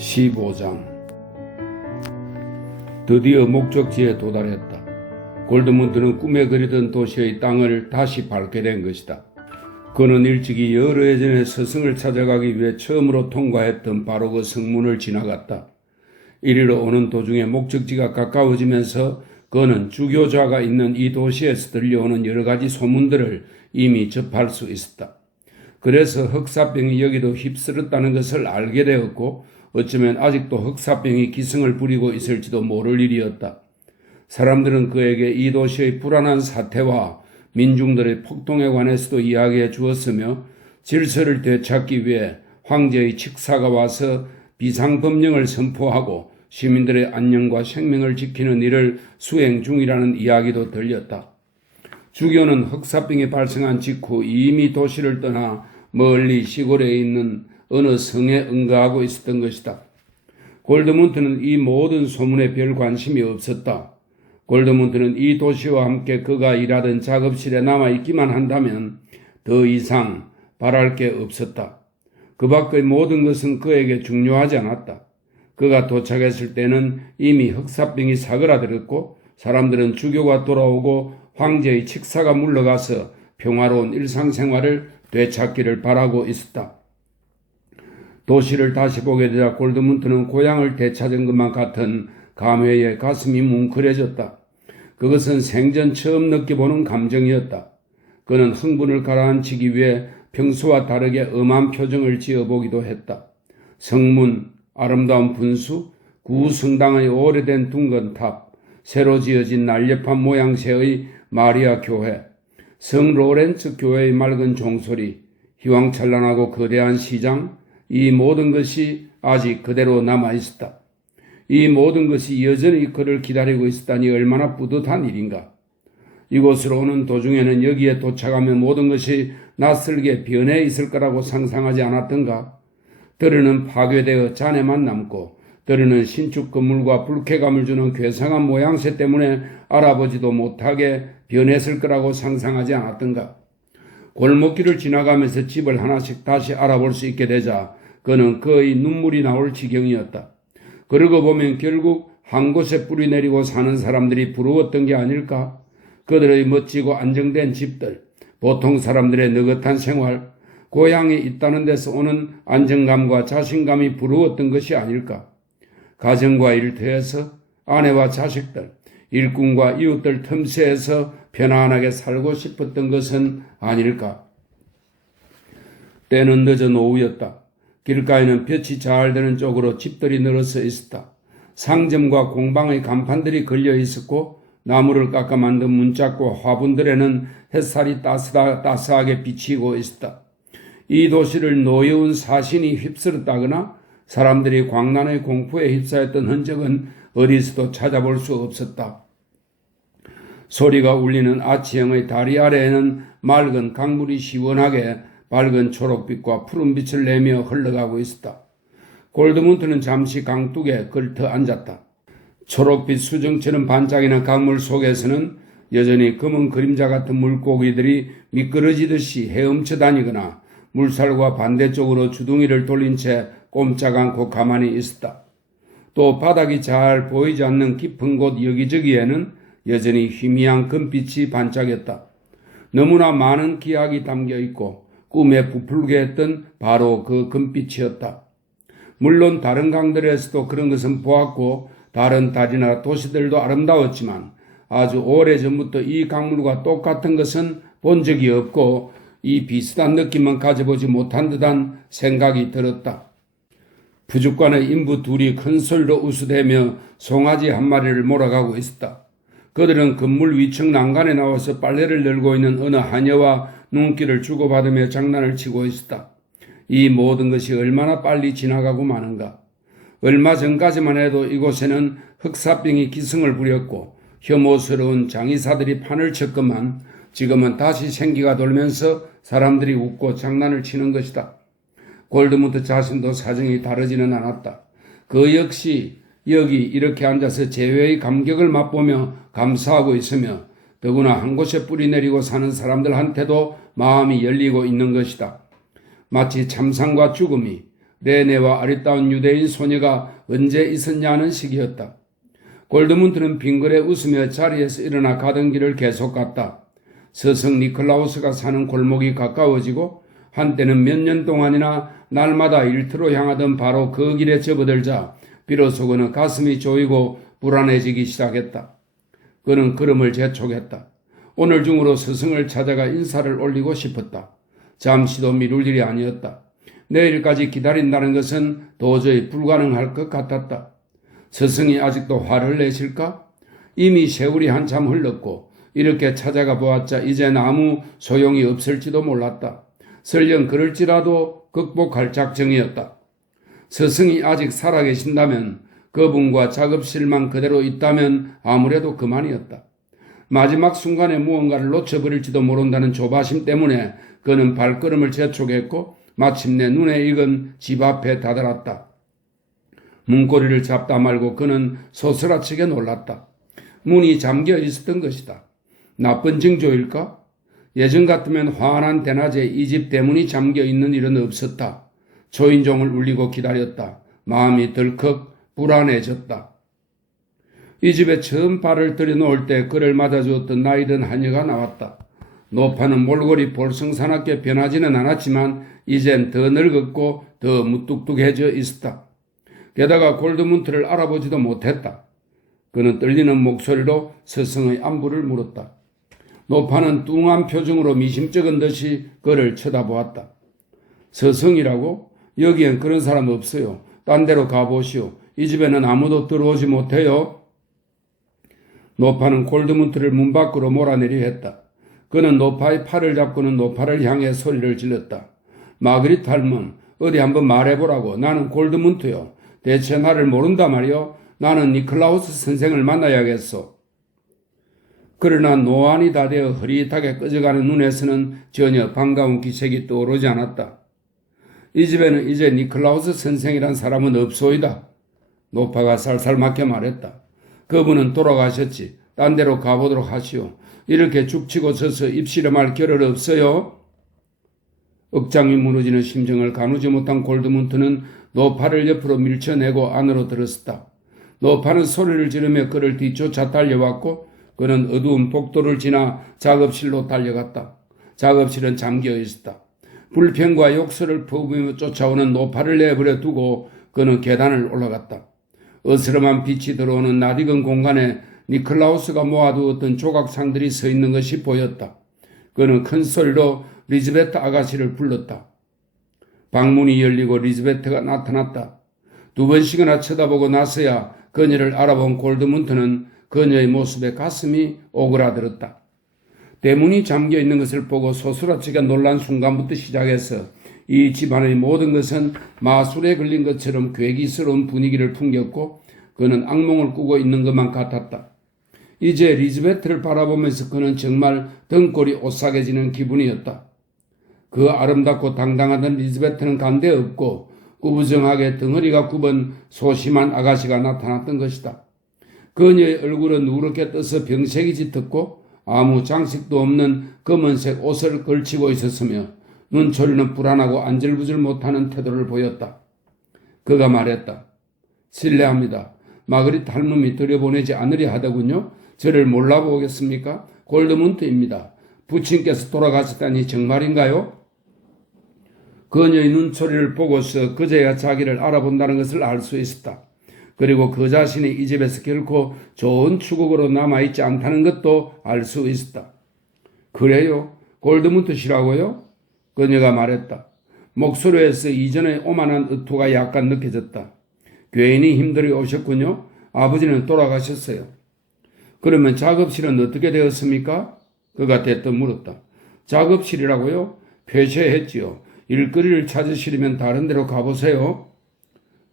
15장. 드디어 목적지에 도달했다. 골드문트는 꿈에 그리던 도시의 땅을 다시 밟게 된 것이다. 그는 일찍이 여러 해 전에 스승을 찾아가기 위해 처음으로 통과했던 바로 그 성문을 지나갔다. 이리로 오는 도중에 목적지가 가까워지면서 그는 주교자가 있는 이 도시에서 들려오는 여러 가지 소문들을 이미 접할 수 있었다. 그래서 흑사병이 여기도 휩쓸었다는 것을 알게 되었고 어쩌면 아직도 흑사병이 기승을 부리고 있을지도 모를 일이었다. 사람들은 그에게 이 도시의 불안한 사태와 민중들의 폭동에 관해서도 이야기해 주었으며 질서를 되찾기 위해 황제의 칙사가 와서 비상법령을 선포하고 시민들의 안녕과 생명을 지키는 일을 수행 중이라는 이야기도 들렸다. 주교는 흑사병이 발생한 직후 이미 도시를 떠나 멀리 시골에 있는 어느 성에 응가하고 있었던 것이다. 골드문트는 이 모든 소문에 별 관심이 없었다. 골드문트는 이 도시와 함께 그가 일하던 작업실에 남아있기만 한다면 더 이상 바랄 게 없었다. 그 밖의 모든 것은 그에게 중요하지 않았다. 그가 도착했을 때는 이미 흑사병이 사그라들었고 사람들은 주교가 돌아오고 황제의 칙사가 물러가서 평화로운 일상생활을 되찾기를 바라고 있었다. 도시를 다시 보게 되자 골드문트는 고향을 되찾은 것만 같은 감회에 가슴이 뭉클해졌다. 그것은 생전 처음 느껴보는 감정이었다. 그는 흥분을 가라앉히기 위해 평소와 다르게 엄한 표정을 지어보기도 했다. 성문, 아름다운 분수, 구성당의 오래된 둥근 탑, 새로 지어진 날렵한 모양새의 마리아 교회, 성 로렌츠 교회의 맑은 종소리, 희왕찬란하고 거대한 시장, 이 모든 것이 아직 그대로 남아있었다. 이 모든 것이 여전히 그를 기다리고 있었다니 얼마나 뿌듯한 일인가. 이곳으로 오는 도중에는 여기에 도착하면 모든 것이 낯설게 변해 있을 거라고 상상하지 않았던가. 때로는 파괴되어 잔해만 남고 때로는 신축 건물과 불쾌감을 주는 괴상한 모양새 때문에 알아보지도 못하게 변했을 거라고 상상하지 않았던가. 골목길을 지나가면서 집을 하나씩 다시 알아볼 수 있게 되자 그는 거의 눈물이 나올 지경이었다. 그러고 보면 결국 한 곳에 뿌리 내리고 사는 사람들이 부러웠던 게 아닐까? 그들의 멋지고 안정된 집들, 보통 사람들의 느긋한 생활, 고향이 있다는 데서 오는 안정감과 자신감이 부러웠던 것이 아닐까? 가정과 일터에서 아내와 자식들, 일꾼과 이웃들 틈새에서 편안하게 살고 싶었던 것은 아닐까? 때는 늦은 오후였다. 길가에는 볕이 잘 드는 쪽으로 집들이 늘어서 있었다. 상점과 공방의 간판들이 걸려 있었고 나무를 깎아 만든 문짝과 화분들에는 햇살이 따스하게 비치고 있었다. 이 도시를 노여운 사신이 휩쓸었다거나 사람들이 광란의 공포에 휩싸였던 흔적은 어디서도 찾아볼 수 없었다. 소리가 울리는 아치형의 다리 아래에는 맑은 강물이 시원하게 밝은 초록빛과 푸른빛을 내며 흘러가고 있었다. 골드문트는 잠시 강둑에 걸터 앉았다. 초록빛 수정처럼 반짝이는 강물 속에서는 여전히 검은 그림자 같은 물고기들이 미끄러지듯이 헤엄쳐 다니거나 물살과 반대쪽으로 주둥이를 돌린 채 꼼짝 않고 가만히 있었다. 또 바닥이 잘 보이지 않는 깊은 곳 여기저기에는 여전히 희미한 금빛이 반짝였다. 너무나 많은 기약이 담겨 있고 꿈에 부풀게 했던 바로 그 금빛이었다. 물론 다른 강들에서도 그런 것은 보았고 다른 달이나 도시들도 아름다웠지만 아주 오래전부터 이 강물과 똑같은 것은 본 적이 없고 이 비슷한 느낌은 가져보지 못한 듯한 생각이 들었다. 부족관의 인부 둘이 큰 소리로 우스대며 송아지 한 마리를 몰아가고 있었다. 그들은 건물 위층 난간에 나와서 빨래를 널고 있는 어느 하녀와 눈길을 주고받으며 장난을 치고 있었다. 이 모든 것이 얼마나 빨리 지나가고 마는가. 얼마 전까지만 해도 이곳에는 흑사병이 기승을 부렸고 혐오스러운 장의사들이 판을 쳤건만 지금은 다시 생기가 돌면서 사람들이 웃고 장난을 치는 것이다. 골드문트 자신도 사정이 다르지는 않았다. 그 역시 여기 이렇게 앉아서 재회의 감격을 맛보며 감사하고 있으며 더구나 한 곳에 뿌리 내리고 사는 사람들한테도 마음이 열리고 있는 것이다. 마치 참상과 죽음이 레네와 아리따운 유대인 소녀가 언제 있었냐는 시기였다. 골드문트는 빙그레 웃으며 자리에서 일어나 가던 길을 계속 갔다. 스승 니클라우스가 사는 골목이 가까워지고 한때는 몇 년 동안이나 날마다 일터로 향하던 바로 그 길에 접어들자 비로소 그는 가슴이 조이고 불안해지기 시작했다. 그는 걸음을 재촉했다. 오늘 중으로 스승을 찾아가 인사를 올리고 싶었다. 잠시도 미룰 일이 아니었다. 내일까지 기다린다는 것은 도저히 불가능할 것 같았다. 스승이 아직도 화를 내실까? 이미 세월이 한참 흘렀고 이렇게 찾아가 보았자 이젠 아무 소용이 없을지도 몰랐다. 설령 그럴지라도 극복할 작정이었다. 스승이 아직 살아계신다면, 그분과 작업실만 그대로 있다면 아무래도 그만이었다. 마지막 순간에 무언가를 놓쳐버릴지도 모른다는 조바심 때문에 그는 발걸음을 재촉했고 마침내 눈에 익은 집 앞에 다다랐다. 문고리를 잡다 말고 그는 소스라치게 놀랐다. 문이 잠겨 있었던 것이다. 나쁜 징조일까? 예전 같으면 환한 대낮에 이 집 대문이 잠겨 있는 일은 없었다. 초인종을 울리고 기다렸다. 마음이 덜컥 불안해졌다. 이 집에 처음 발을 들여놓을 때 그를 맞아주었던 나이든 하녀가 나왔다. 노파는 몰골이 볼성사납게 변하지는 않았지만 이젠 더 늙었고 더 무뚝뚝해져 있었다. 게다가 골드문트를 알아보지도 못했다. 그는 떨리는 목소리로 스승의 안부를 물었다. 노파는 뚱한 표정으로 미심쩍은 듯이 그를 쳐다보았다. 스승이라고? 여기엔 그런 사람 없어요. 딴 데로 가보시오. 이 집에는 아무도 들어오지 못해요. 노파는 골드문트를 문 밖으로 몰아내려 했다. 그는 노파의 팔을 잡고는 노파를 향해 소리를 질렀다. 마그리트 할멈, 어디 한번 말해보라고. 나는 골드문트요. 대체 나를 모른다 말이요. 나는 니클라우스 선생을 만나야겠소. 그러나 노안이 다 되어 흐릿하게 꺼져가는 눈에서는 전혀 반가운 기색이 떠오르지 않았다. 이 집에는 이제 니클라우스 선생이란 사람은 없소이다. 노파가 살살맞게 말했다. 그분은 돌아가셨지. 딴 데로 가보도록 하시오. 이렇게 죽치고 서서 입씨름할 겨를 없어요. 억장이 무너지는 심정을 가누지 못한 골드문트는 노파를 옆으로 밀쳐내고 안으로 들었다. 노파는 소리를 지르며 그를 뒤쫓아 달려왔고 그는 어두운 복도를 지나 작업실로 달려갔다. 작업실은 잠겨 있었다. 불평과 욕설을 퍼부으며 쫓아오는 노파를 내버려 두고 그는 계단을 올라갔다. 어스름한 빛이 들어오는 낯익은 공간에 니클라우스가 모아두었던 조각상들이 서 있는 것이 보였다. 그는 큰 소리로 리즈베트 아가씨를 불렀다. 방문이 열리고 리즈베트가 나타났다. 두 번씩이나 쳐다보고 나서야 그녀를 알아본 골드문트는 그녀의 모습에 가슴이 오그라들었다. 대문이 잠겨있는 것을 보고 소스라치게 놀란 순간부터 시작해서 이 집안의 모든 것은 마술에 걸린 것처럼 괴기스러운 분위기를 풍겼고 그는 악몽을 꾸고 있는 것만 같았다. 이제 리즈베트를 바라보면서 그는 정말 등골이 오싹해지는 기분이었다. 그 아름답고 당당하던 리즈베트는 간데 없고 우부정하게 덩어리가 굽은 소심한 아가씨가 나타났던 것이다. 그녀의 얼굴은 누렇게 떠서 병색이 짙었고 아무 장식도 없는 검은색 옷을 걸치고 있었으며 눈초리는 불안하고 안절부절 못하는 태도를 보였다. 그가 말했다. 실례합니다. 마그리트 할멈이 들여보내지 않으려 하더군요. 저를 몰라보겠습니까? 골드문트입니다. 부친께서 돌아가셨다니 정말인가요? 그녀의 눈초리를 보고서 그제야 자기를 알아본다는 것을 알 수 있었다. 그리고 그 자신이 이 집에서 결코 좋은 추국으로 남아있지 않다는 것도 알 수 있었다. 그래요? 골드문트시라고요? 그녀가 말했다. 목소리에서 이전의 오만한 의투가 약간 느껴졌다. 괜히 힘들이 오셨군요. 아버지는 돌아가셨어요. 그러면 작업실은 어떻게 되었습니까? 그가 대뜸 물었다. 작업실이라고요? 폐쇄했지요. 일거리를 찾으시려면 다른 데로 가보세요.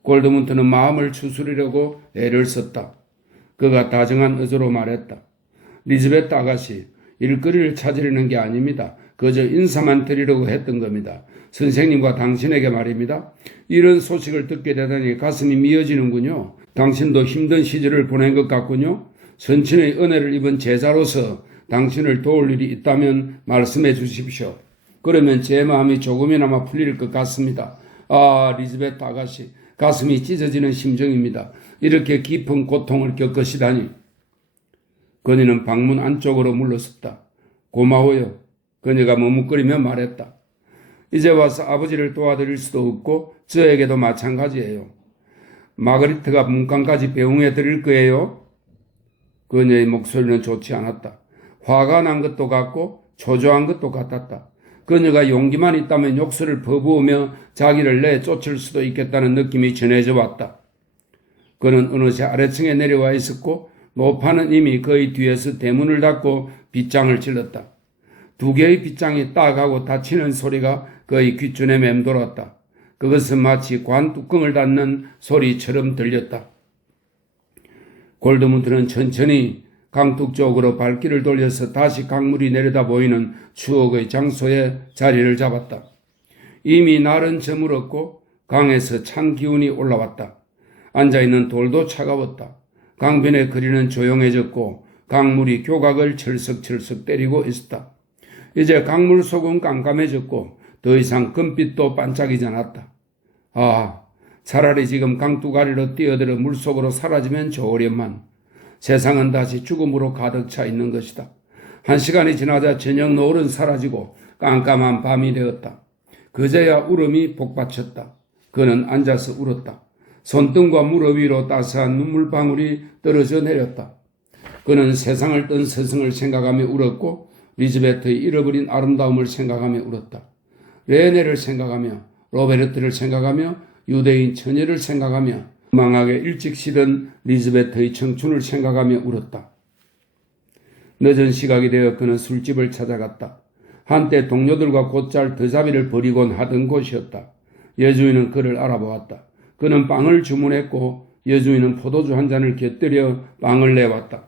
골드문트는 마음을 추스리려고 애를 썼다. 그가 다정한 의도로 말했다. 리즈베트 아가씨, 일거리를 찾으려는 게 아닙니다. 그저 인사만 드리려고 했던 겁니다. 선생님과 당신에게 말입니다. 이런 소식을 듣게 되다니 가슴이 미어지는군요. 당신도 힘든 시절을 보낸 것 같군요. 선친의 은혜를 입은 제자로서 당신을 도울 일이 있다면 말씀해 주십시오. 그러면 제 마음이 조금이나마 풀릴 것 같습니다. 아, 리즈베트 아가씨, 가슴이 찢어지는 심정입니다. 이렇게 깊은 고통을 겪으시다니. 그녀는 방문 안쪽으로 물러섰다. 고마워요. 그녀가 머뭇거리며 말했다. 이제 와서 아버지를 도와드릴 수도 없고 저에게도 마찬가지예요. 마그리트가 문간까지 배웅해 드릴 거예요. 그녀의 목소리는 좋지 않았다. 화가 난 것도 같고 초조한 것도 같았다. 그녀가 용기만 있다면 욕설을 퍼부으며 자기를 내쫓을 수도 있겠다는 느낌이 전해져 왔다. 그는 어느새 아래층에 내려와 있었고 노파는 이미 그의 뒤에서 대문을 닫고 빗장을 질렀다. 두 개의 빗장이 딱 하고 닫히는 소리가 그의 귓줄에 맴돌았다. 그것은 마치 관 뚜껑을 닫는 소리처럼 들렸다. 골드문트는 천천히 강둑 쪽으로 발길을 돌려서 다시 강물이 내려다 보이는 추억의 장소에 자리를 잡았다. 이미 날은 저물었고 강에서 찬 기운이 올라왔다. 앉아있는 돌도 차가웠다. 강변의 거리는 조용해졌고 강물이 교각을 철썩철썩 때리고 있었다. 이제 강물 속은 깜깜해졌고 더 이상 금빛도 반짝이지 않았다. 아, 차라리 지금 강두가리로 뛰어들어 물속으로 사라지면 좋으련만. 세상은 다시 죽음으로 가득 차 있는 것이다. 1시간이 지나자 저녁 노을은 사라지고 깜깜한 밤이 되었다. 그제야 울음이 복받쳤다. 그는 앉아서 울었다. 손등과 무릎 위로 따스한 눈물방울이 떨어져 내렸다. 그는 세상을 뜬 스승을 생각하며 울었고 리즈베트의 잃어버린 아름다움을 생각하며 울었다. 레네를 생각하며 로베르트를 생각하며 유대인 처녀를 생각하며 망하게 일찍 시든 리즈베트의 청춘을 생각하며 울었다. 늦은 시각이 되어 그는 술집을 찾아갔다. 한때 동료들과 곧잘 더잡이를 벌이곤 하던 곳이었다. 여주인은 그를 알아보았다. 그는 빵을 주문했고 여주인은 포도주 한 잔을 곁들여 빵을 내왔다.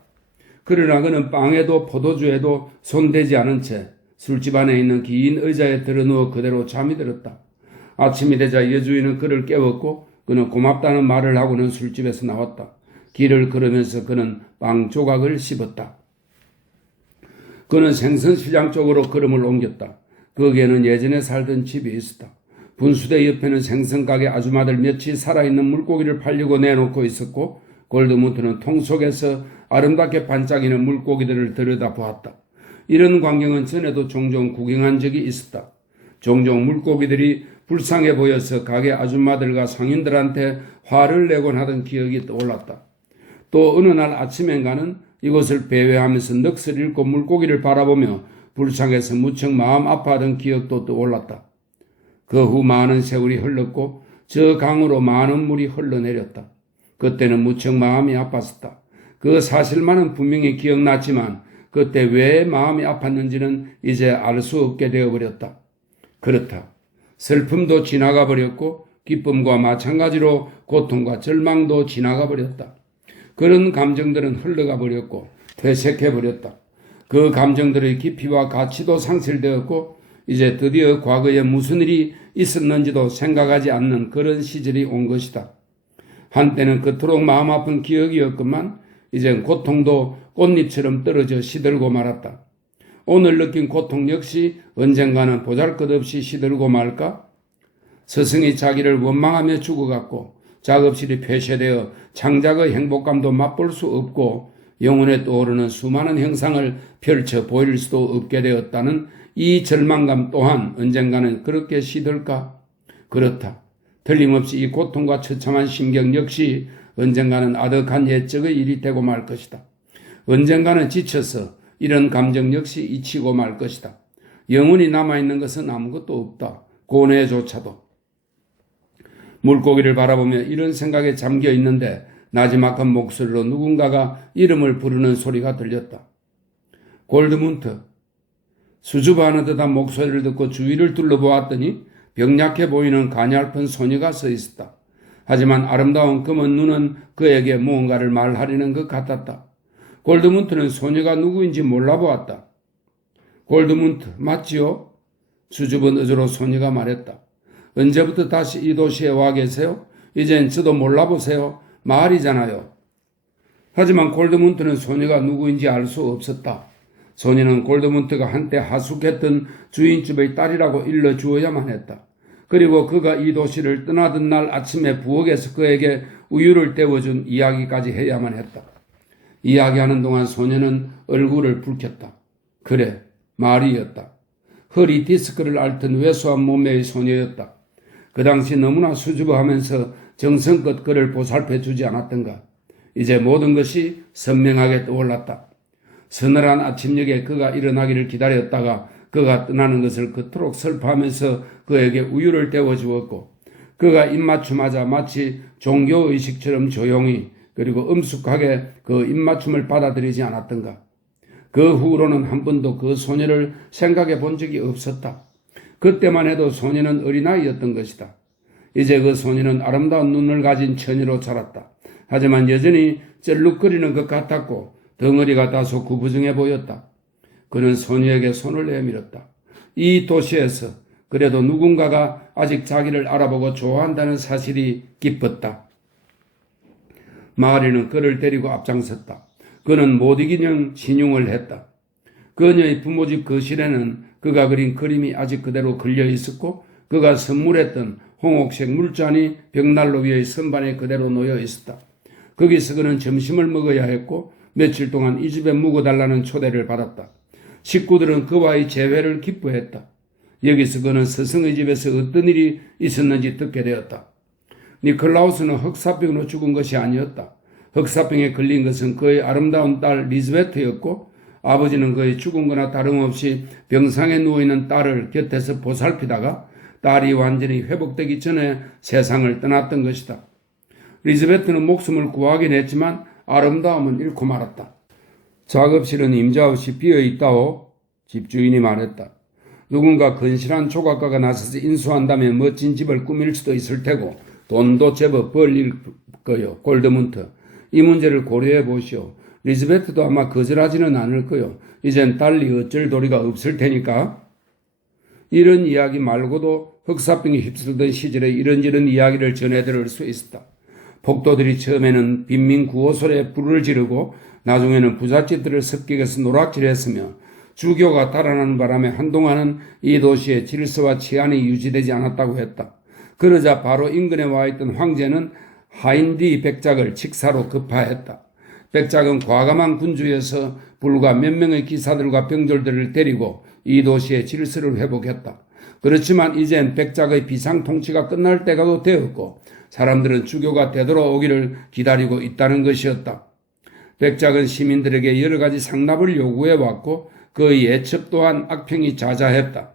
그러나 그는 빵에도 포도주에도 손대지 않은 채 술집 안에 있는 긴 의자에 들어누워 그대로 잠이 들었다. 아침이 되자 여주인은 그를 깨웠고 그는 고맙다는 말을 하고는 술집에서 나왔다. 길을 걸으면서 그는 빵 조각을 씹었다. 그는 생선시장 쪽으로 걸음을 옮겼다. 거기에는 예전에 살던 집이 있었다. 분수대 옆에는 생선가게 아줌마들 몇이 살아있는 물고기를 팔려고 내놓고 있었고 골드문트는 통 속에서 아름답게 반짝이는 물고기들을 들여다보았다. 이런 광경은 전에도 종종 구경한 적이 있었다. 종종 물고기들이 불쌍해 보여서 가게 아줌마들과 상인들한테 화를 내곤 하던 기억이 떠올랐다. 또 어느 날 아침엔가는 이곳을 배회하면서 넋을 잃고 물고기를 바라보며 불쌍해서 무척 마음 아파하던 기억도 떠올랐다. 그 후 많은 세월이 흘렀고 저 강으로 많은 물이 흘러내렸다. 그때는 무척 마음이 아팠었다. 그 사실만은 분명히 기억났지만 그때 왜 마음이 아팠는지는 이제 알 수 없게 되어버렸다. 그렇다. 슬픔도 지나가 버렸고 기쁨과 마찬가지로 고통과 절망도 지나가 버렸다. 그런 감정들은 흘러가 버렸고 퇴색해 버렸다. 그 감정들의 깊이와 가치도 상실되었고 이제 드디어 과거에 무슨 일이 있었는지도 생각하지 않는 그런 시절이 온 것이다. 한때는 그토록 마음 아픈 기억이었건만 이젠 고통도 꽃잎처럼 떨어져 시들고 말았다. 오늘 느낀 고통 역시 언젠가는 보잘것없이 시들고 말까? 스승이 자기를 원망하며 죽어갔고 작업실이 폐쇄되어 창작의 행복감도 맛볼 수 없고 영혼에 떠오르는 수많은 형상을 펼쳐 보일 수도 없게 되었다는 이 절망감 또한 언젠가는 그렇게 시들까? 그렇다. 틀림없이 이 고통과 처참한 심경 역시 언젠가는 아득한 옛적의 일이 되고 말 것이다. 언젠가는 지쳐서 이런 감정 역시 잊히고 말 것이다. 영원히 남아있는 것은 아무것도 없다. 고뇌조차도. 물고기를 바라보며 이런 생각에 잠겨 있는데 나지막한 목소리로 누군가가 이름을 부르는 소리가 들렸다. 골드문트. 수줍어하는 듯한 목소리를 듣고 주위를 둘러보았더니 병약해 보이는 가냘픈 소녀가 서 있었다. 하지만 아름다운 검은 눈은 그에게 무언가를 말하려는 것 같았다. 골드문트는 소녀가 누구인지 몰라보았다. 골드문트 맞지요? 수줍은 의조로 소녀가 말했다. 언제부터 다시 이 도시에 와 계세요? 이젠 저도 몰라보세요. 말이잖아요. 하지만 골드문트는 소녀가 누구인지 알 수 없었다. 소녀는 골드문트가 한때 하숙했던 주인집의 딸이라고 일러주어야만 했다. 그리고 그가 이 도시를 떠나던 날 아침에 부엌에서 그에게 우유를 때워준 이야기까지 해야만 했다. 이야기하는 동안 소녀는 얼굴을 붉혔다. 그래, 마리였다. 허리 디스크를 앓던 왜소한 몸매의 소녀였다. 그 당시 너무나 수줍어하면서 정성껏 그를 보살펴주지 않았던가. 이제 모든 것이 선명하게 떠올랐다. 서늘한 아침녘에 그가 일어나기를 기다렸다가 그가 떠나는 것을 그토록 슬퍼하면서 그에게 우유를 때워주었고, 그가 입맞춤하자 마치 종교의식처럼 조용히 그리고 엄숙하게 그 입맞춤을 받아들이지 않았던가. 그 후로는 한 번도 그 소녀를 생각해 본 적이 없었다. 그때만 해도 소녀는 어린아이였던 것이다. 이제 그 소녀는 아름다운 눈을 가진 처녀로 자랐다. 하지만 여전히 쩔룩거리는 것 같았고 덩어리가 다소 구부정해 보였다. 그는 소녀에게 손을 내밀었다. 이 도시에서 그래도 누군가가 아직 자기를 알아보고 좋아한다는 사실이 기뻤다. 마리는 그를 데리고 앞장섰다. 그는 못 이기는 신용을 했다. 그녀의 부모집 거실에는 그가 그린 그림이 아직 그대로 걸려 있었고 그가 선물했던 홍옥색 물잔이 벽난로 위의 선반에 그대로 놓여 있었다. 거기서 그는 점심을 먹어야 했고 며칠 동안 이 집에 묵어달라는 초대를 받았다. 식구들은 그와의 재회를 기뻐했다. 여기서 그는 스승의 집에서 어떤 일이 있었는지 듣게 되었다. 니콜라우스는 흑사병으로 죽은 것이 아니었다. 흑사병에 걸린 것은 그의 아름다운 딸 리즈베트였고 아버지는 그의 죽은 거나 다름없이 병상에 누워있는 딸을 곁에서 보살피다가 딸이 완전히 회복되기 전에 세상을 떠났던 것이다. 리즈베트는 목숨을 구하긴 했지만 아름다움은 잃고 말았다. 작업실은 임자 없이 비어있다고 집주인이 말했다. 누군가 건실한 조각가가 나서서 인수한다면 멋진 집을 꾸밀 수도 있을 테고 돈도 제법 벌릴 거요. 골드문트. 이 문제를 고려해 보시오. 리즈베트도 아마 거절하지는 않을 거요. 이젠 달리 어쩔 도리가 없을 테니까. 이런 이야기 말고도 흑사병이 휩쓸던 시절에 이런저런 이야기를 전해 들을 수 있었다. 폭도들이 처음에는 빈민 구호소리에 불을 지르고 나중에는 부잣집들을 습격해서 노락질했으며 주교가 달아나는 바람에 한동안은 이 도시의 질서와 치안이 유지되지 않았다고 했다. 그러자 바로 인근에 와 있던 황제는 하인디 백작을 직사로 급파했다. 백작은 과감한 군주여서 불과 몇 명의 기사들과 병졸들을 데리고 이 도시의 질서를 회복했다. 그렇지만 이젠 백작의 비상 통치가 끝날 때가 되었고 사람들은 주교가 되돌아오기를 기다리고 있다는 것이었다. 백작은 시민들에게 여러 가지 상납을 요구해왔고 그의 예첩 또한 악평이 자자했다.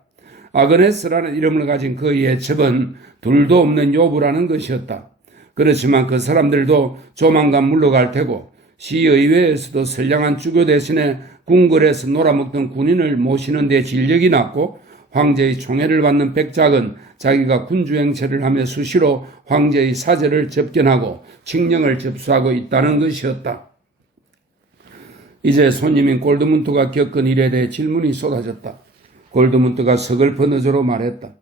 아그네스라는 이름을 가진 그의 예첩은 둘도 없는 요부라는 것이었다. 그렇지만 그 사람들도 조만간 물러갈 테고 시의회에서도 선량한 주교 대신에 궁궐에서 놀아먹던 군인을 모시는 데 진력이 났고 황제의 총애를 받는 백작은 자기가 군주행세를 하며 수시로 황제의 사제를 접견하고 칙령을 접수하고 있다는 것이었다. 이제 손님인 골드문트가 겪은 일에 대해 질문이 쏟아졌다. 골드문트가 서글픈 어조로 말했다.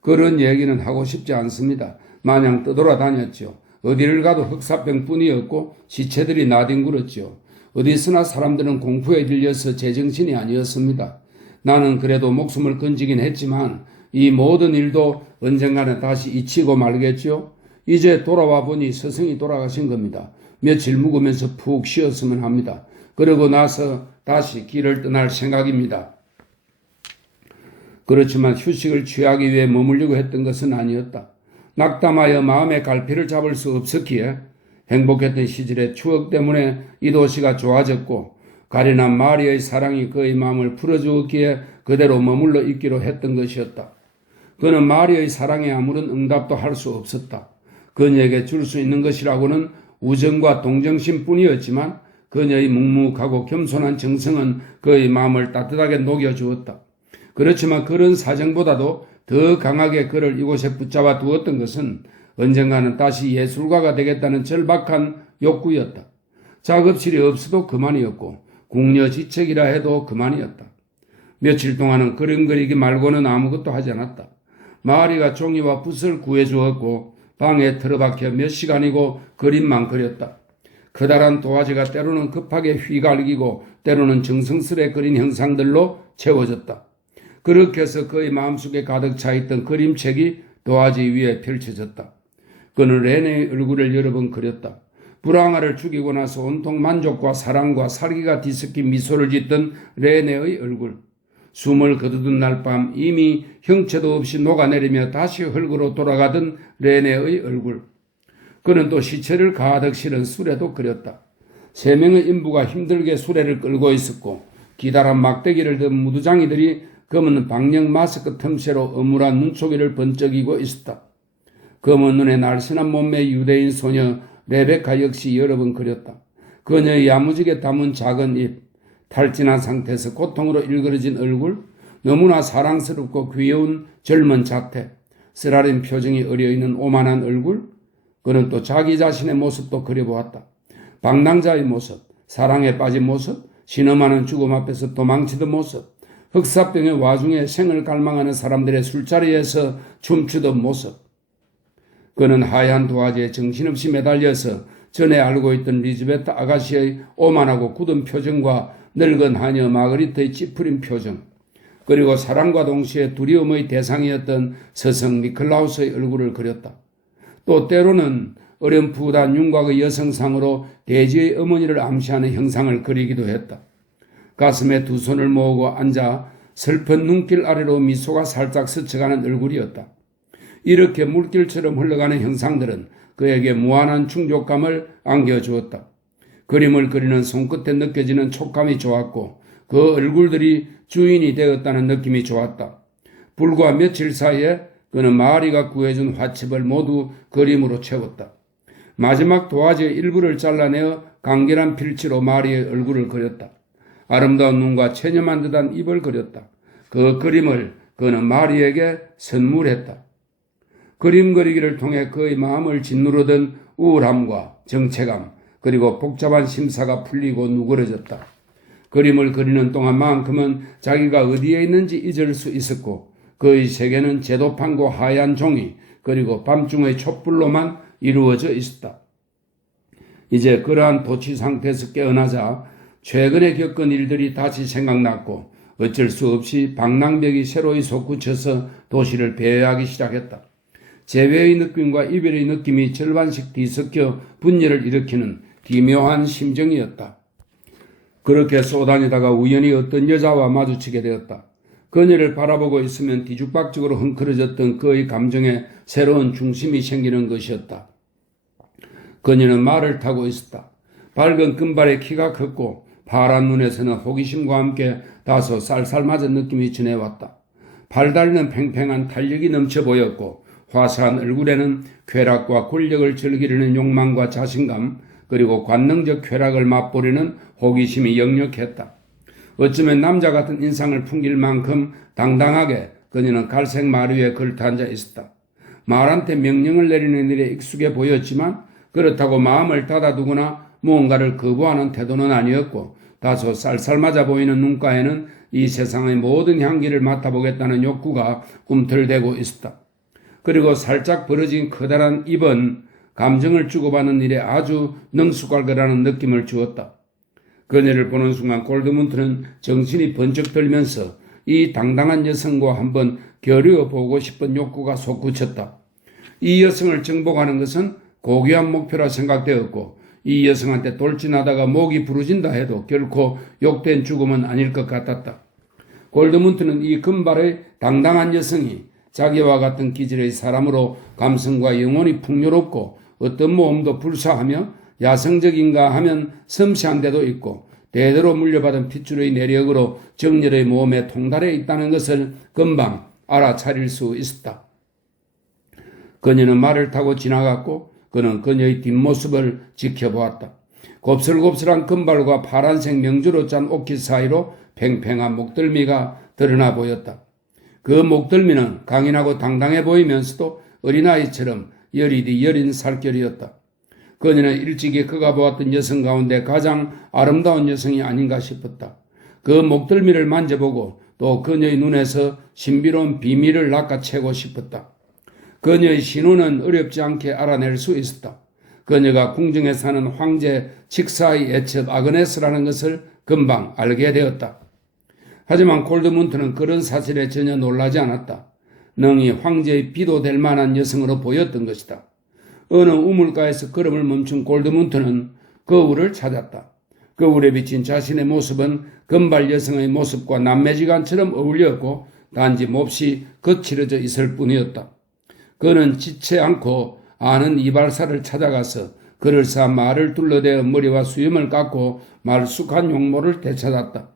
그런 얘기는 하고 싶지 않습니다. 마냥 떠돌아다녔죠. 어디를 가도 흑사병뿐이었고 시체들이 나뒹굴었죠. 어디서나 사람들은 공포에 들려서 제정신이 아니었습니다. 나는 그래도 목숨을 건지긴 했지만 이 모든 일도 언젠가는 다시 잊히고 말겠죠. 이제 돌아와 보니 스승이 돌아가신 겁니다. 며칠 묵으면서 푹 쉬었으면 합니다. 그러고 나서 다시 길을 떠날 생각입니다. 그렇지만 휴식을 취하기 위해 머물려고 했던 것은 아니었다. 낙담하여 마음의 갈피를 잡을 수 없었기에 행복했던 시절의 추억 때문에 이 도시가 좋아졌고 가련한 마리의 사랑이 그의 마음을 풀어주었기에 그대로 머물러 있기로 했던 것이었다. 그는 마리의 사랑에 아무런 응답도 할 수 없었다. 그녀에게 줄 수 있는 것이라고는 우정과 동정심뿐이었지만 그녀의 묵묵하고 겸손한 정성은 그의 마음을 따뜻하게 녹여주었다. 그렇지만 그런 사정보다도 더 강하게 그를 이곳에 붙잡아 두었던 것은 언젠가는 다시 예술가가 되겠다는 절박한 욕구였다. 작업실이 없어도 그만이었고 궁여지책이라 해도 그만이었다. 며칠 동안은 그림 그리기 말고는 아무것도 하지 않았다. 마리가 종이와 붓을 구해주었고 방에 틀어박혀 몇 시간이고 그림만 그렸다. 커다란 도화지가 때로는 급하게 휘갈기고 때로는 정성스레 그린 형상들로 채워졌다. 그렇게 해서 그의 마음속에 가득 차있던 그림책이 도화지 위에 펼쳐졌다. 그는 레네의 얼굴을 여러 번 그렸다. 불황아를 죽이고 나서 온통 만족과 사랑과 살기가 뒤섞인 미소를 짓던 레네의 얼굴. 숨을 거두던 날 밤 이미 형체도 없이 녹아내리며 다시 흙으로 돌아가던 레네의 얼굴. 그는 또 시체를 가득 실은 수레도 그렸다. 3명의 인부가 힘들게 수레를 끌고 있었고 기다란 막대기를 든 무두장이들이 검은 방역 마스크 틈새로 어물한 눈초리를 번쩍이고 있었다. 검은 눈에 날씬한 몸매의 유대인 소녀 레베카 역시 여러 번 그렸다. 그녀의 야무지게 담은 작은 입, 탈진한 상태에서 고통으로 일그러진 얼굴, 너무나 사랑스럽고 귀여운 젊은 자태, 쓰라린 표정이 어려있는 오만한 얼굴. 그는 또 자기 자신의 모습도 그려보았다. 방랑자의 모습, 사랑에 빠진 모습, 신음하는 죽음 앞에서 도망치던 모습, 흑사병의 와중에 생을 갈망하는 사람들의 술자리에서 춤추던 모습. 그는 하얀 도화지에 정신없이 매달려서 전에 알고 있던 리즈베트 아가씨의 오만하고 굳은 표정과 늙은 하녀 마그리트의 찌푸린 표정, 그리고 사랑과 동시에 두려움의 대상이었던 스승 니클라우스의 얼굴을 그렸다. 또 때로는 어렴풋한 윤곽의 여성상으로 대지의 어머니를 암시하는 형상을 그리기도 했다. 가슴에 두 손을 모으고 앉아 슬픈 눈길 아래로 미소가 살짝 스쳐가는 얼굴이었다. 이렇게 물길처럼 흘러가는 형상들은 그에게 무한한 충족감을 안겨주었다. 그림을 그리는 손끝에 느껴지는 촉감이 좋았고 그 얼굴들이 주인이 되었다는 느낌이 좋았다. 불과 며칠 사이에 그는 마리가 구해준 화첩을 모두 그림으로 채웠다. 마지막 도화지의 일부를 잘라내어 간결한 필치로 마리의 얼굴을 그렸다. 아름다운 눈과 체념한 듯한 입을 그렸다. 그 그림을 그는 마리에게 선물했다. 그림 그리기를 통해 그의 마음을 짓누르던 우울함과 정체감, 그리고 복잡한 심사가 풀리고 누그러졌다. 그림을 그리는 동안만큼은 자기가 어디에 있는지 잊을 수 있었고 그의 세계는 제도판고 하얀 종이 그리고 밤중의 촛불로만 이루어져 있었다. 이제 그러한 도취 상태에서 깨어나자 최근에 겪은 일들이 다시 생각났고 어쩔 수 없이 방랑벽이 새로이 솟구쳐서 도시를 배회하기 시작했다. 재회의 느낌과 이별의 느낌이 절반씩 뒤섞여 분열을 일으키는 기묘한 심정이었다. 그렇게 쏘다니다가 우연히 어떤 여자와 마주치게 되었다. 그녀를 바라보고 있으면 뒤죽박죽으로 헝클어졌던 그의 감정에 새로운 중심이 생기는 것이었다. 그녀는 말을 타고 있었다. 밝은 금발의 키가 컸고 파란 눈에서는 호기심과 함께 다소 쌀쌀맞은 느낌이 전해왔다. 발달리는 팽팽한 탄력이 넘쳐 보였고 화사한 얼굴에는 쾌락과 권력을 즐기려는 욕망과 자신감, 그리고 관능적 쾌락을 맛보려는 호기심이 역력했다. 어쩌면 남자 같은 인상을 풍길 만큼 당당하게 그녀는 갈색 말 위에 걸터앉아 있었다. 말한테 명령을 내리는 일에 익숙해 보였지만 그렇다고 마음을 닫아두거나 무언가를 거부하는 태도는 아니었고 다소 쌀쌀맞아 보이는 눈가에는 이 세상의 모든 향기를 맡아보겠다는 욕구가 꿈틀대고 있었다. 그리고 살짝 벌어진 커다란 입은 감정을 주고받는 일에 아주 능숙할 거라는 느낌을 주었다. 그녀를 보는 순간 골드문트는 정신이 번쩍 들면서 이 당당한 여성과 한번 겨루어 보고 싶은 욕구가 솟구쳤다. 이 여성을 정복하는 것은 고귀한 목표라 생각되었고 이 여성한테 돌진하다가 목이 부러진다 해도 결코 욕된 죽음은 아닐 것 같았다. 골드문트는 이 금발의 당당한 여성이 자기와 같은 기질의 사람으로 감성과 영혼이 풍요롭고 어떤 모험도 불사하며 야성적인가 하면 섬세한 데도 있고 대대로 물려받은 핏줄의 내력으로 정열의 모험에 통달해 있다는 것을 금방 알아차릴 수 있었다. 그녀는 말을 타고 지나갔고 그는 그녀의 뒷모습을 지켜보았다. 곱슬곱슬한 금발과 파란색 명주로 짠 옷깃 사이로 팽팽한 목덜미가 드러나 보였다. 그 목덜미는 강인하고 당당해 보이면서도 어린아이처럼 여리디 여린 살결이었다. 그녀는 일찍이 그가 보았던 여성 가운데 가장 아름다운 여성이 아닌가 싶었다. 그 목덜미를 만져보고 또 그녀의 눈에서 신비로운 비밀을 낚아채고 싶었다. 그녀의 신우는 어렵지 않게 알아낼 수 있었다. 그녀가 궁정에 사는 황제 직사의 애첩 아그네스라는 것을 금방 알게 되었다. 하지만 골드문트는 그런 사실에 전혀 놀라지 않았다. 능히 황제의 비도 될 만한 여성으로 보였던 것이다. 어느 우물가에서 걸음을 멈춘 골드문트는 거울을 찾았다. 거울에 비친 자신의 모습은 금발 여성의 모습과 남매지간처럼 어울렸고 단지 몹시 거칠어져 있을 뿐이었다. 그는 지체 않고 아는 이발사를 찾아가서 그럴싸한 말을 둘러대어 머리와 수염을 깎고 말쑥한 용모를 되찾았다.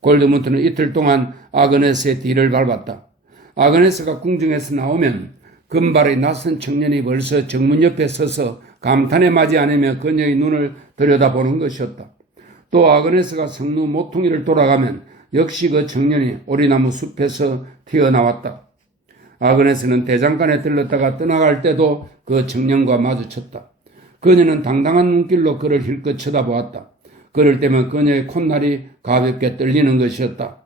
골드문트는 이틀 동안 아그네스의 뒤를 밟았다. 아그네스가 궁정에서 나오면 금발의 낯선 청년이 벌써 정문 옆에 서서 감탄에 맞이하며 그녀의 눈을 들여다보는 것이었다. 또 아그네스가 성루 모퉁이를 돌아가면 역시 그 청년이 오리나무 숲에서 튀어나왔다. 아그네스는 대장간에 들렀다가 떠나갈 때도 그 청년과 마주쳤다. 그녀는 당당한 눈길로 그를 힐끗 쳐다보았다. 그럴 때면 그녀의 콧날이 가볍게 떨리는 것이었다.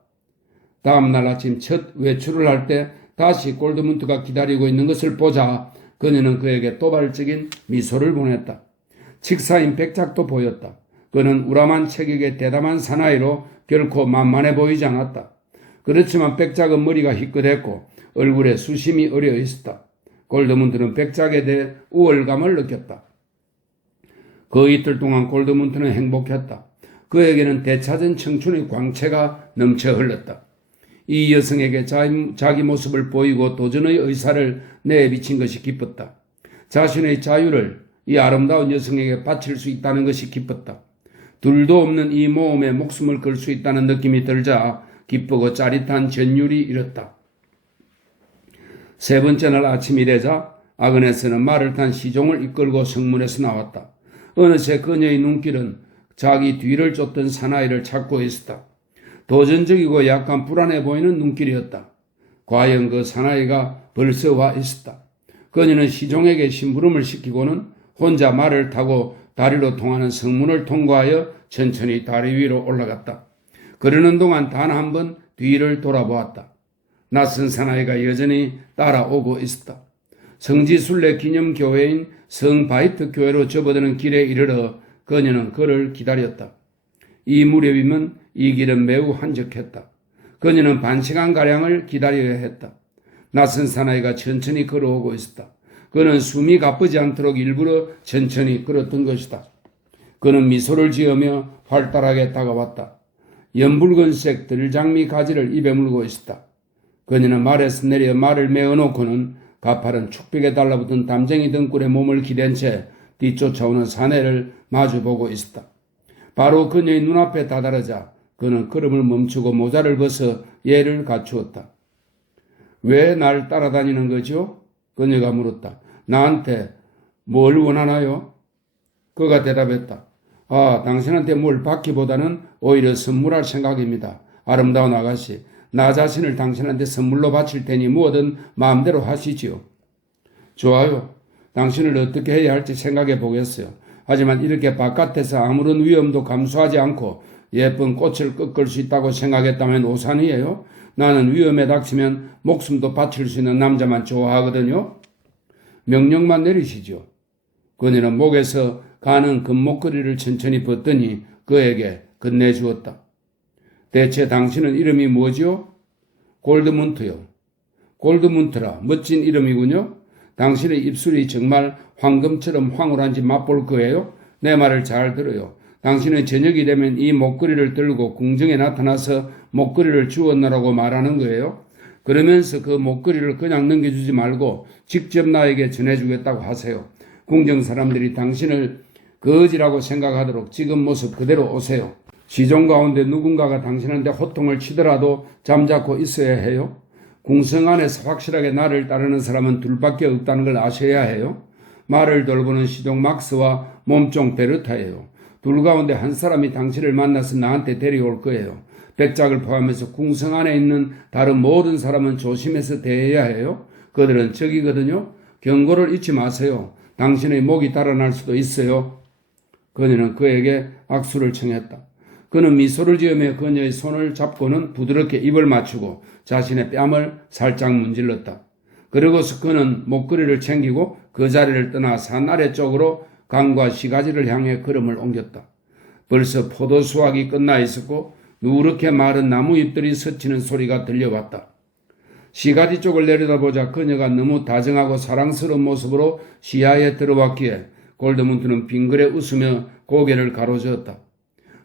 다음 날 아침 첫 외출을 할 때 다시 골드문트가 기다리고 있는 것을 보자 그녀는 그에게 도발적인 미소를 보냈다. 칙사인 백작도 보였다. 그는 우람한 체격의 대담한 사나이로 결코 만만해 보이지 않았다. 그렇지만 백작은 머리가 희끗했고 얼굴에 수심이 어려 있었다. 골드문트는 백작에 대해 우월감을 느꼈다. 그 이틀 동안 골드문트는 행복했다. 그에게는 되찾은 청춘의 광채가 넘쳐 흘렀다. 이 여성에게 자기 모습을 보이고 도전의 의사를 내비친 것이 기뻤다. 자신의 자유를 이 아름다운 여성에게 바칠 수 있다는 것이 기뻤다. 둘도 없는 이 모험에 목숨을 걸 수 있다는 느낌이 들자 기쁘고 짜릿한 전율이 일었다. 세 번째 날 아침이 되자 아그네스는 말을 탄 시종을 이끌고 성문에서 나왔다. 어느새 그녀의 눈길은 자기 뒤를 쫓던 사나이를 찾고 있었다. 도전적이고 약간 불안해 보이는 눈길이었다. 과연 그 사나이가 벌써 와 있었다. 그녀는 시종에게 심부름을 시키고는 혼자 말을 타고 다리로 통하는 성문을 통과하여 천천히 다리 위로 올라갔다. 그러는 동안 단 한 번 뒤를 돌아보았다. 낯선 사나이가 여전히 따라오고 있었다. 성지순례 기념교회인 성바이트 교회로 접어드는 길에 이르러 그녀는 그를 기다렸다. 이 무렵이면 이 길은 매우 한적했다. 그녀는 반시간가량을 기다려야 했다. 낯선 사나이가 천천히 걸어오고 있었다. 그는 숨이 가쁘지 않도록 일부러 천천히 걸었던 것이다. 그는 미소를 지으며 활달하게 다가왔다. 연붉은색 들장미 가지를 입에 물고 있었다. 그녀는 말에서 내려 말을 메어놓고는 가파른 축벽에 달라붙은 담쟁이 등굴에 몸을 기댄 채 뒤쫓아오는 사내를 마주보고 있었다. 바로 그녀의 눈앞에 다다르자 그는 걸음을 멈추고 모자를 벗어 예를 갖추었다. 왜 날 따라다니는 거죠? 그녀가 물었다. 나한테 뭘 원하나요? 그가 대답했다. 당신한테 뭘 받기보다는 오히려 선물할 생각입니다. 아름다운 아가씨, 나 자신을 당신한테 선물로 바칠 테니 무엇든 마음대로 하시지요. 좋아요. 당신을 어떻게 해야 할지 생각해 보겠어요. 하지만 이렇게 바깥에서 아무런 위험도 감수하지 않고 예쁜 꽃을 꺾을 수 있다고 생각했다면 오산이에요. 나는 위험에 닥치면 목숨도 바칠 수 있는 남자만 좋아하거든요. 명령만 내리시죠. 그녀는 목에서 가는 금목걸이를 천천히 벗더니 그에게 건네주었다. 대체 당신은 이름이 뭐죠? 골드문트요. 골드문트라 멋진 이름이군요. 당신의 입술이 정말 황금처럼 황홀한지 맛볼 거예요. 내 말을 잘 들어요. 당신은 저녁이 되면 이 목걸이를 들고 궁정에 나타나서 목걸이를 주었노라고 말하는 거예요. 그러면서 그 목걸이를 그냥 넘겨주지 말고 직접 나에게 전해주겠다고 하세요. 궁정 사람들이 당신을 거지라고 생각하도록 지금 모습 그대로 오세요. 시종 가운데 누군가가 당신한테 호통을 치더라도 잠자코 있어야 해요. 궁성 안에서 확실하게 나를 따르는 사람은 둘밖에 없다는 걸 아셔야 해요. 말을 돌보는 시종 막스와 몸종 베르타예요. 둘 가운데 한 사람이 당신을 만나서 나한테 데려올 거예요. 백작을 포함해서 궁성 안에 있는 다른 모든 사람은 조심해서 대해야 해요. 그들은 적이거든요. 경고를 잊지 마세요. 당신의 목이 달아날 수도 있어요. 그녀는 그에게 악수를 청했다. 그는 미소를 지으며 그녀의 손을 잡고는 부드럽게 입을 맞추고 자신의 뺨을 살짝 문질렀다. 그러고서 그는 목걸이를 챙기고 그 자리를 떠나 산 아래쪽으로 강과 시가지를 향해 걸음을 옮겼다. 벌써 포도 수확이 끝나 있었고 누렇게 마른 나무 잎들이 스치는 소리가 들려왔다. 시가지 쪽을 내려다보자 그녀가 너무 다정하고 사랑스러운 모습으로 시야에 들어왔기에 골드문트는 빙그레 웃으며 고개를 가로저었다.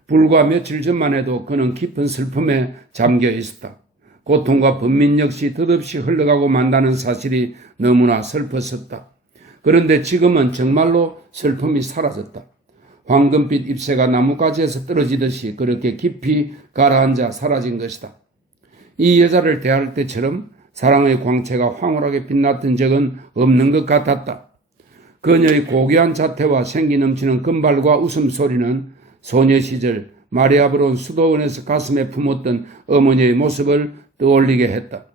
불과 며칠 전만 해도 그는 깊은 슬픔에 잠겨 있었다. 고통과 번민 역시 덧없이 흘러가고 만다는 사실이 너무나 슬펐었다. 그런데 지금은 정말로 슬픔이 사라졌다. 황금빛 잎새가 나뭇가지에서 떨어지듯이 그렇게 깊이 가라앉아 사라진 것이다. 이 여자를 대할 때처럼 사랑의 광채가 황홀하게 빛났던 적은 없는 것 같았다. 그녀의 고귀한 자태와 생기 넘치는 금발과 웃음소리는 소녀 시절 마리아브론 수도원에서 가슴에 품었던 어머니의 모습을 떠올리게 했다.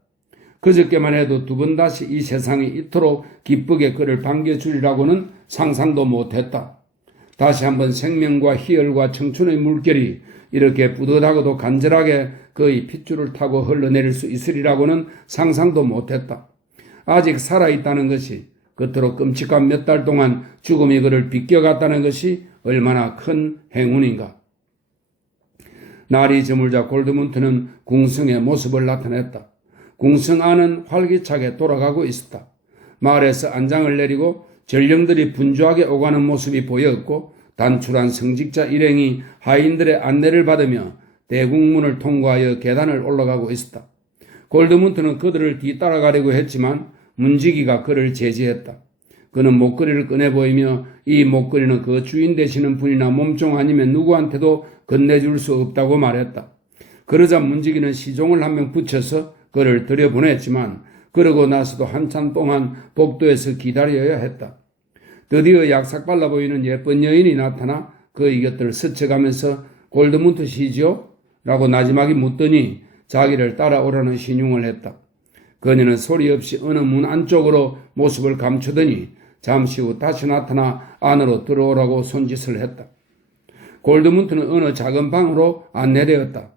그저께만 해도 두 번 다시 이 세상이 이토록 기쁘게 그를 반겨주리라고는 상상도 못했다. 다시 한번 생명과 희열과 청춘의 물결이 이렇게 뿌듯하고도 간절하게 그의 핏줄을 타고 흘러내릴 수 있으리라고는 상상도 못했다. 아직 살아있다는 것이, 그토록 끔찍한 몇 달 동안 죽음이 그를 비껴갔다는 것이 얼마나 큰 행운인가. 날이 저물자 골드문트는 궁성의 모습을 나타냈다. 궁성 안은 활기차게 돌아가고 있었다. 마을에서 안장을 내리고 전령들이 분주하게 오가는 모습이 보였고 단출한 성직자 일행이 하인들의 안내를 받으며 대궁문을 통과하여 계단을 올라가고 있었다. 골드문트는 그들을 뒤따라가려고 했지만 문지기가 그를 제지했다. 그는 목걸이를 꺼내 보이며 이 목걸이는 그 주인 되시는 분이나 몸종 아니면 누구한테도 건네줄 수 없다고 말했다. 그러자 문지기는 시종을 한 명 붙여서 그를 들여보냈지만 그러고 나서도 한참 동안 복도에서 기다려야 했다. 드디어 약삭발라 보이는 예쁜 여인이 나타나 그의 곁을 스쳐가면서 골드문트 씨지요? 라고 나지막이 묻더니 자기를 따라오라는 신용을 했다. 그녀는 소리 없이 어느 문 안쪽으로 모습을 감추더니 잠시 후 다시 나타나 안으로 들어오라고 손짓을 했다. 골드문트는 어느 작은 방으로 안내되었다.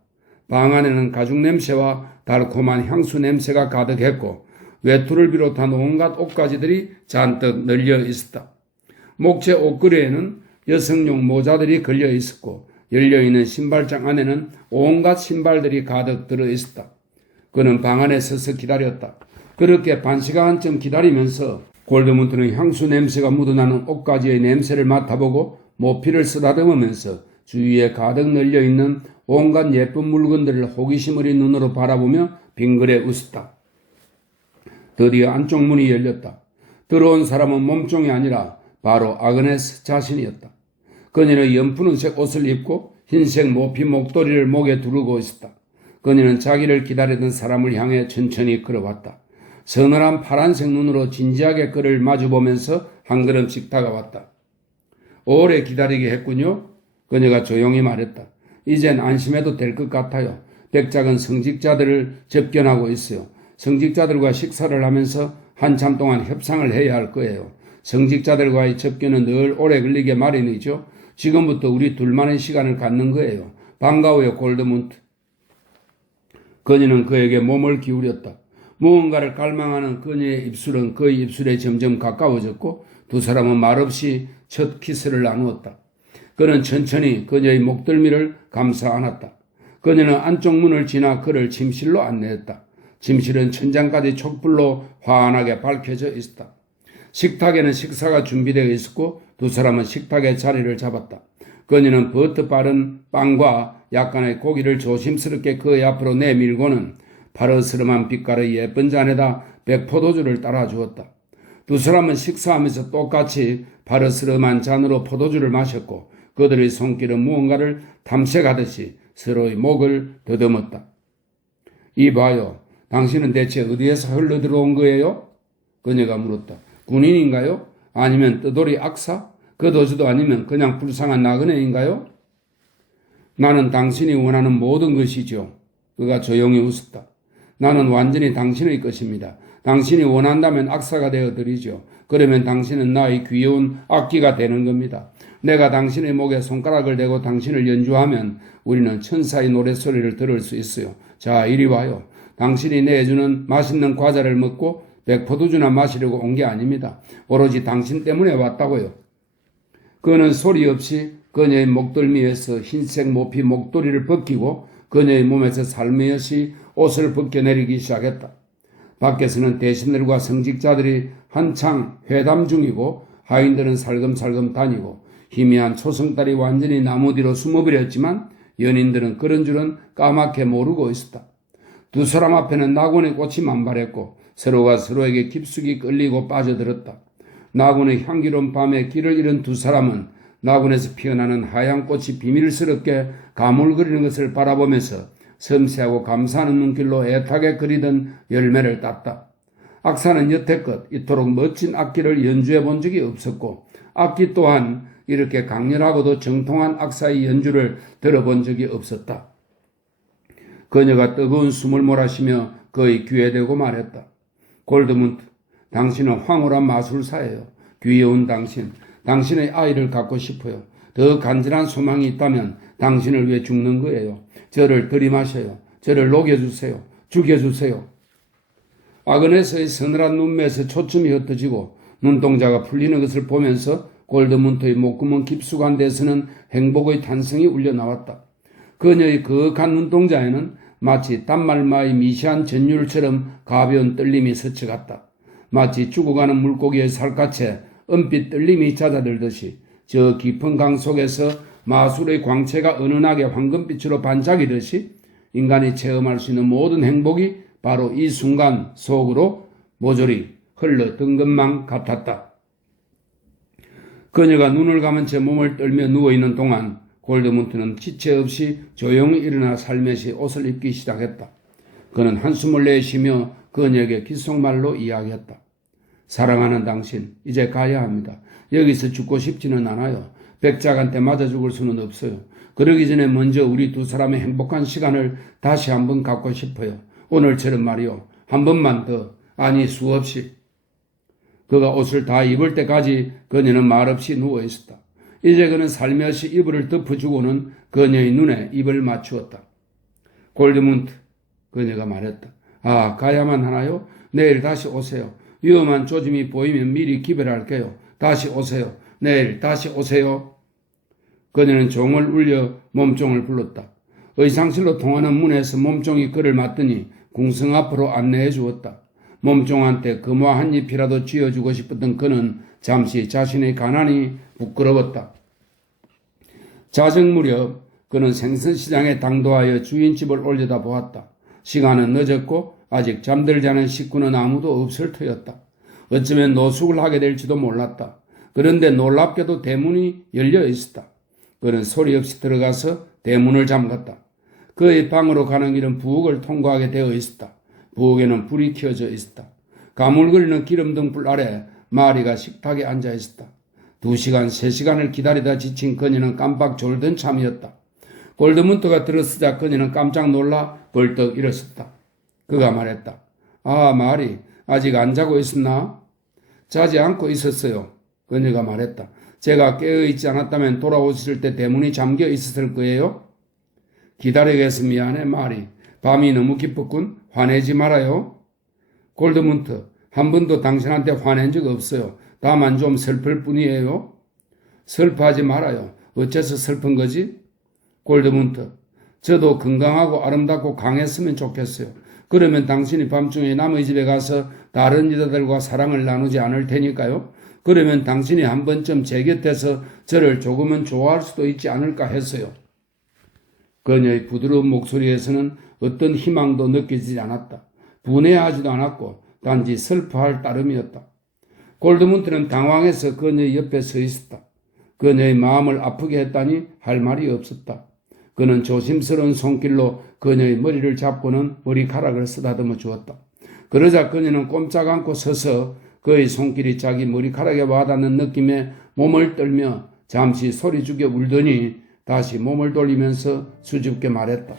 방 안에는 가죽 냄새와 달콤한 향수 냄새가 가득했고 외투를 비롯한 온갖 옷가지들이 잔뜩 널려 있었다. 목재 옷걸이에는 여성용 모자들이 걸려 있었고 열려있는 신발장 안에는 온갖 신발들이 가득 들어 있었다. 그는 방 안에 서서 기다렸다. 그렇게 반 시간쯤 기다리면서 골드문트는 향수 냄새가 묻어나는 옷가지의 냄새를 맡아보고 모피를 쓰다듬으면서 주위에 가득 널려있는 온갖 예쁜 물건들을 호기심 어린 눈으로 바라보며 빙그레 웃었다. 드디어 안쪽 문이 열렸다. 들어온 사람은 몸종이 아니라 바로 아그네스 자신이었다. 그녀는 연분홍색 옷을 입고 흰색 모피 목도리를 목에 두르고 있었다. 그녀는 자기를 기다리던 사람을 향해 천천히 걸어왔다. 서늘한 파란색 눈으로 진지하게 그를 마주보면서 한 걸음씩 다가왔다. 오래 기다리게 했군요. 그녀가 조용히 말했다. 이젠 안심해도 될 것 같아요. 백작은 성직자들을 접견하고 있어요. 성직자들과 식사를 하면서 한참 동안 협상을 해야 할 거예요. 성직자들과의 접견은 늘 오래 걸리게 마련이죠. 지금부터 우리 둘만의 시간을 갖는 거예요. 반가워요, 골드문트. 그녀는 그에게 몸을 기울였다. 무언가를 갈망하는 그녀의 입술은 그의 입술에 점점 가까워졌고 두 사람은 말없이 첫 키스를 나누었다. 그는 천천히 그녀의 목덜미를 감싸 안았다. 그녀는 안쪽 문을 지나 그를 침실로 안내했다. 침실은 천장까지 촛불로 환하게 밝혀져 있었다. 식탁에는 식사가 준비되어 있었고 두 사람은 식탁에 자리를 잡았다. 그녀는 버터 바른 빵과 약간의 고기를 조심스럽게 그의 앞으로 내밀고는 파르스름한 빛깔의 예쁜 잔에다 백포도주를 따라주었다. 두 사람은 식사하면서 똑같이 파르스름한 잔으로 포도주를 마셨고 그들의 손길은 무언가를 탐색하듯이 서로의 목을 더듬었다. 이봐요. 당신은 대체 어디에서 흘러들어온 거예요? 그녀가 물었다. 군인인가요? 아니면 떠돌이 악사? 그 도주도 아니면 그냥 불쌍한 나그네인가요? 나는 당신이 원하는 모든 것이죠. 그가 조용히 웃었다. 나는 완전히 당신의 것입니다. 당신이 원한다면 악사가 되어드리죠. 그러면 당신은 나의 귀여운 악기가 되는 겁니다. 내가 당신의 목에 손가락을 대고 당신을 연주하면 우리는 천사의 노랫소리를 들을 수 있어요. 자, 이리 와요. 당신이 내주는 맛있는 과자를 먹고 백포도주나 마시려고 온 게 아닙니다. 오로지 당신 때문에 왔다고요. 그는 소리 없이 그녀의 목덜미에서 흰색 모피 목도리를 벗기고 그녀의 몸에서 살며시 옷을 벗겨내리기 시작했다. 밖에서는 대신들과 성직자들이 한창 회담 중이고 하인들은 살금살금 다니고 희미한 초승달이 완전히 나무 뒤로 숨어버렸지만 연인들은 그런 줄은 까맣게 모르고 있었다. 두 사람 앞에는 낙원의 꽃이 만발했고 서로가 서로에게 깊숙이 끌리고 빠져들었다. 낙원의 향기로운 밤에 길을 잃은 두 사람은 낙원에서 피어나는 하얀 꽃이 비밀스럽게 가물거리는 것을 바라보면서 섬세하고 감사하는 눈길로 애타게 그리던 열매를 땄다. 악사는 여태껏 이토록 멋진 악기를 연주해 본 적이 없었고 악기 또한 이렇게 강렬하고도 정통한 악사의 연주를 들어본 적이 없었다. 그녀가 뜨거운 숨을 몰아쉬며 그의 귀에 대고 말했다. 골드문트, 당신은 황홀한 마술사예요. 귀여운 당신, 당신의 아이를 갖고 싶어요. 더 간절한 소망이 있다면 당신을 위해 죽는 거예요. 저를 들이마셔요. 저를 녹여주세요. 죽여주세요. 아그네스의 서늘한 눈매에서 초점이 흩어지고 눈동자가 풀리는 것을 보면서 골드문트의 목구멍 깊숙한 데서는 행복의 탄성이 울려나왔다. 그녀의 거악한 눈동자에는 마치 단말마의 미시한 전율처럼 가벼운 떨림이 스쳐갔다. 마치 죽어가는 물고기의 살갗에 은빛 떨림이 잦아들듯이 저 깊은 강 속에서 마술의 광채가 은은하게 황금빛으로 반짝이듯이 인간이 체험할 수 있는 모든 행복이 바로 이 순간 속으로 모조리 흘러든 것만 같았다. 그녀가 눈을 감은 채 몸을 떨며 누워있는 동안 골드문트는 지체 없이 조용히 일어나 살며시 옷을 입기 시작했다. 그는 한숨을 내쉬며 그녀에게 귓속말로 이야기했다. 사랑하는 당신, 이제 가야 합니다. 여기서 죽고 싶지는 않아요. 백작한테 맞아 죽을 수는 없어요. 그러기 전에 먼저 우리 두 사람의 행복한 시간을 다시 한번 갖고 싶어요. 오늘처럼 말이요. 한 번만 더, 아니 수없이. 그가 옷을 다 입을 때까지 그녀는 말없이 누워있었다. 이제 그는 살며시 이불을 덮어주고는 그녀의 눈에 입을 맞추었다. 골드문트, 그녀가 말했다. 아, 가야만 하나요? 내일 다시 오세요. 위험한 조짐이 보이면 미리 기별할게요. 다시 오세요. 내일 다시 오세요. 그녀는 종을 울려 몸종을 불렀다. 의상실로 통하는 문에서 몸종이 그를 맞더니 궁성 앞으로 안내해 주었다. 몸종한테 금화 한 잎이라도 쥐어주고 싶었던 그는 잠시 자신의 가난이 부끄러웠다. 자정 무렵 그는 생선시장에 당도하여 주인집을 올려다 보았다. 시간은 늦었고 아직 잠들지 않은 식구는 아무도 없을 터였다. 어쩌면 노숙을 하게 될지도 몰랐다. 그런데 놀랍게도 대문이 열려 있었다. 그는 소리 없이 들어가서 대문을 잠갔다. 그의 방으로 가는 길은 부엌을 통과하게 되어 있었다. 부엌에는 불이 켜져 있었다. 가물거리는 기름등불 아래 마리가 식탁에 앉아 있었다. 2시간, 3시간을 기다리다 지친 그녀는 깜빡 졸던 참이었다. 골드문트가 들어서자 그녀는 깜짝 놀라 벌떡 일어섰다. 그가 말했다. 아, 마리, 아직 안 자고 있었나? 자지 않고 있었어요. 그녀가 말했다. 제가 깨어있지 않았다면 돌아오실 때 대문이 잠겨 있었을 거예요? 기다리게 해서 미안해, 마리. 밤이 너무 깊었군. 화내지 말아요. 골드문트, 한 번도 당신한테 화낸 적 없어요. 다만 좀 슬플 뿐이에요. 슬퍼하지 말아요. 어째서 슬픈 거지? 골드문트, 저도 건강하고 아름답고 강했으면 좋겠어요. 그러면 당신이 밤중에 남의 집에 가서 다른 여자들과 사랑을 나누지 않을 테니까요. 그러면 당신이 한 번쯤 제 곁에서 저를 조금은 좋아할 수도 있지 않을까 했어요. 그녀의 부드러운 목소리에서는 어떤 희망도 느껴지지 않았다. 분해하지도 않았고 단지 슬퍼할 따름이었다. 골드문트는 당황해서 그녀의 옆에 서 있었다. 그녀의 마음을 아프게 했다니 할 말이 없었다. 그는 조심스러운 손길로 그녀의 머리를 잡고는 머리카락을 쓰다듬어 주었다. 그러자 그녀는 꼼짝 않고 서서 그의 손길이 자기 머리카락에 와닿는 느낌에 몸을 떨며 잠시 소리 죽여 울더니 다시 몸을 돌리면서 수줍게 말했다.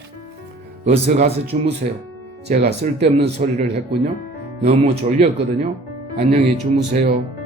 어서 가서 주무세요. 제가 쓸데없는 소리를 했군요. 너무 졸렸거든요. 안녕히 주무세요.